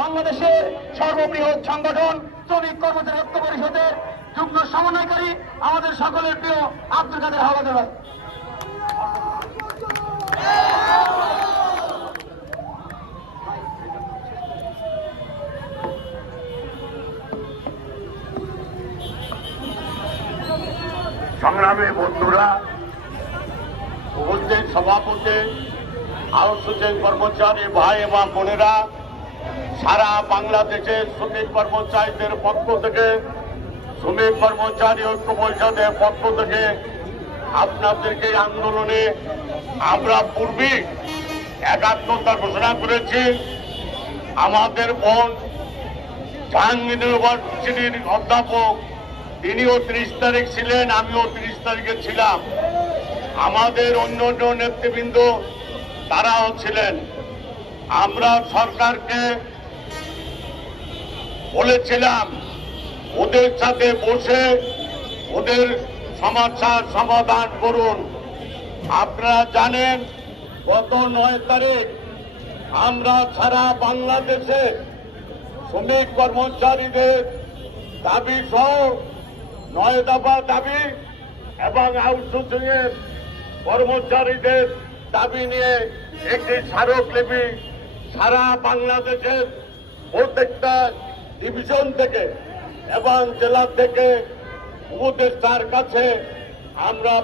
বাংলাদেশের সর্ববৃহৎ সংগঠন শ্রমিক কর্মচারী ঐক্য পরিষদের যুগ্ম সমন্বয়কারী আমাদের সকলের প্রিয় আব্দুল কাদের হাওলাদার ভাই। সংগ্রামী বন্ধুরা, উপস্থিত সভাপতি আউটসোর্সিং কর্মচারী ভাই এবং বোনেরা সারা বাংলাদেশের শ্রমিক কর্মচারীদের পক্ষ থেকে শ্রমিক কর্মচারী ঐক্য পরিষদের পক্ষ থেকে আপনাদেরকে আন্দোলনে আমরা পূর্বে একাত্মতা ঘোষণা করেছি। আমাদের বোন জাহাঙ্গীর ইউনিভার্সিটির অধ্যাপক, তিনিও ত্রিশ তারিখ ছিলেন, আমিও ত্রিশ তারিখে ছিলাম। আমাদের অন্য অন্য নেতৃবৃন্দ তারাও ছিলেন। আমরা সরকারকে বলেছিলাম, ওদের সাথে বসে ওদের সমস্যার সমাধান করুন। আপনারা জানেন, গত নয় তারিখ আমরা সারা বাংলাদেশে শ্রমিক কর্মচারীদের দাবি সহ নয় দফা দাবি এবং আউটসোর্সিং এর কর্মচারীদের দাবি নিয়ে একটি স্মারকলিপি সারা বাংলাদেশের প্রত্যেকটা ডিভিশন থেকে এবং জেলা থেকে উপদেষ্টার কাছে আমরা